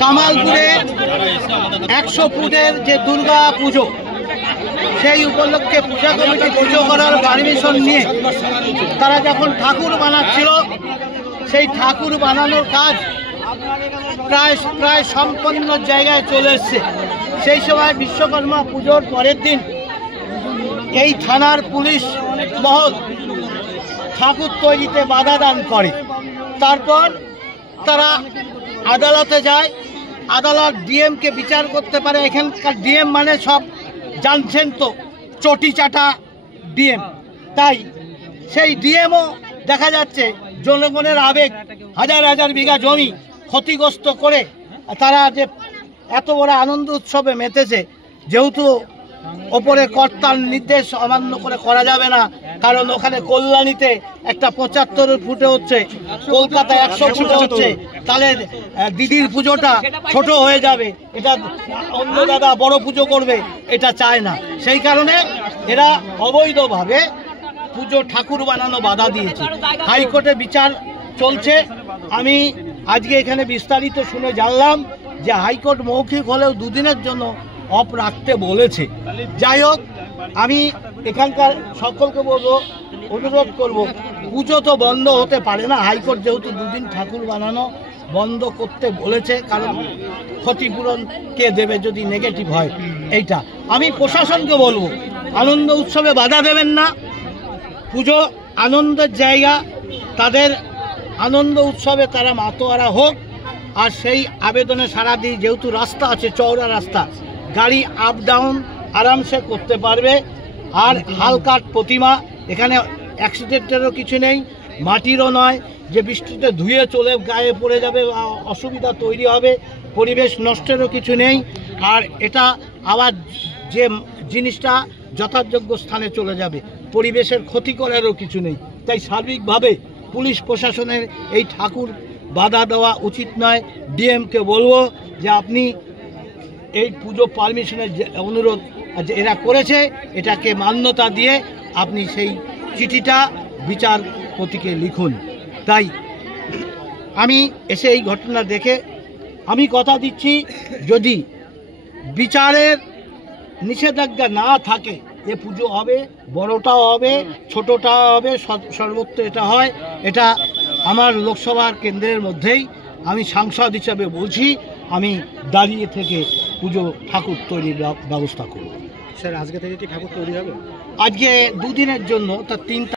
কামালপুরে 100 ফুটের যে দুর্গা পুজো, সেই উপলক্ষে পূজা কমিটি পুজো করার পারমিশন নিয়ে তারা যখন ঠাকুর বানাচ্ছিল, সেই ঠাকুর বানানোর কাজ প্রায় সম্পন্ন জায়গায় চলে এসছে। সেই সময় বিশ্বকর্মা পুজোর পরের দিন এই থানার পুলিশ মহল ঠাকুর তৈরিতে বাধা দান করে। তারপর তারা আদালতে যায়, আদালত ডিএমকে বিচার করতে পারে। এখানকার ডিএম মানে সব জানছেন তো, চটি চাটা ডিএম। তাই সেই ডিএমও দেখা যাচ্ছে জনগণের আবেগ, হাজার হাজার বিঘা জমি ক্ষতিগ্রস্ত করে তারা যে এত বড় আনন্দ উৎসবে মেতেছে, যেহেতু ওপরে কর্তার নির্দেশ অমান্য করে করা যাবে না, কারণ ওখানে কল্যাণীতে একটা 75 ফুটে হচ্ছে, কলকাতায় 100 ফুটে হচ্ছে, তাহলে দিদির পুজোটা ছোট হয়ে যাবে, এটা অন্য দাদা বড় পুজো করবে, এটা চায় না। সেই কারণে এরা অবৈধভাবে পুজো ঠাকুর বানানো বাধা দিয়েছে। হাইকোর্টে বিচার চলছে। আমি আজকে এখানে বিস্তারিত শুনে জানলাম যে হাইকোর্ট মৌখিক হলেও 2 দিনের জন্য অফ রাখতে বলেছে। যাই হোক, আমি এখানকার সকলকে বলবো, অনুরোধ করব, পুজো তো বন্ধ হতে পারে না। হাইকোর্ট যেহেতু 2 দিন ঠাকুর বানানো বন্ধ করতে বলেছে, কারণ ক্ষতিপূরণ কে দেবে যদি নেগেটিভ হয়। এইটা আমি প্রশাসনকে বলবো, আনন্দ উৎসবে বাধা দেবেন না। পুজো আনন্দের জায়গা, তাদের আনন্দ উৎসবে তারা মাতোয়ারা হোক। আর সেই আবেদনে সাড়া দিই, যেহেতু রাস্তা আছে, চওড়া রাস্তা, গাড়ি আপ ডাউন আরামসে করতে পারবে। আর হালকাট প্রতিমা, এখানে অ্যাক্সিডেন্টেরও কিছু নেই, মাটিরও নয় যে বৃষ্টিতে ধুয়ে চলে গায়ে পড়ে যাবে, অসুবিধা তৈরি হবে, পরিবেশ নষ্টেরও কিছু নেই। আর এটা আবার যে জিনিসটা যথাযোগ্য স্থানে চলে যাবে, পরিবেশের ক্ষতি করারও কিছু নেই। তাই সার্বিকভাবে পুলিশ প্রশাসনের এই ঠাকুর বাধা দেওয়া উচিত নয়। ডিএমকে বলবো যে আপনি এই পুজো পারমিশনের যে অনুরোধ এরা করেছে, এটাকে মান্যতা দিয়ে আপনি সেই চিঠিটা বিচারপতিকে লিখুন। তাই আমি এসে এই ঘটনা দেখে আমি কথা দিচ্ছি, যদি বিচারের নিষেধাজ্ঞা না থাকে, এ পুজো হবে, বড়টাও হবে, ছোটটাও হবে, সর্বত্র এটা হয়। এটা আমার লোকসভার কেন্দ্রের মধ্যেই আমি সাংসদ হিসাবে বলছি, আমি দাঁড়িয়ে থেকে পুজো ঠাকুর তৈরির ব্যবস্থা করব। স্যার, আজকে থেকে কি ঠাকুর তৈরি হবে? আজকে 2 দিনের জন্য, তার 3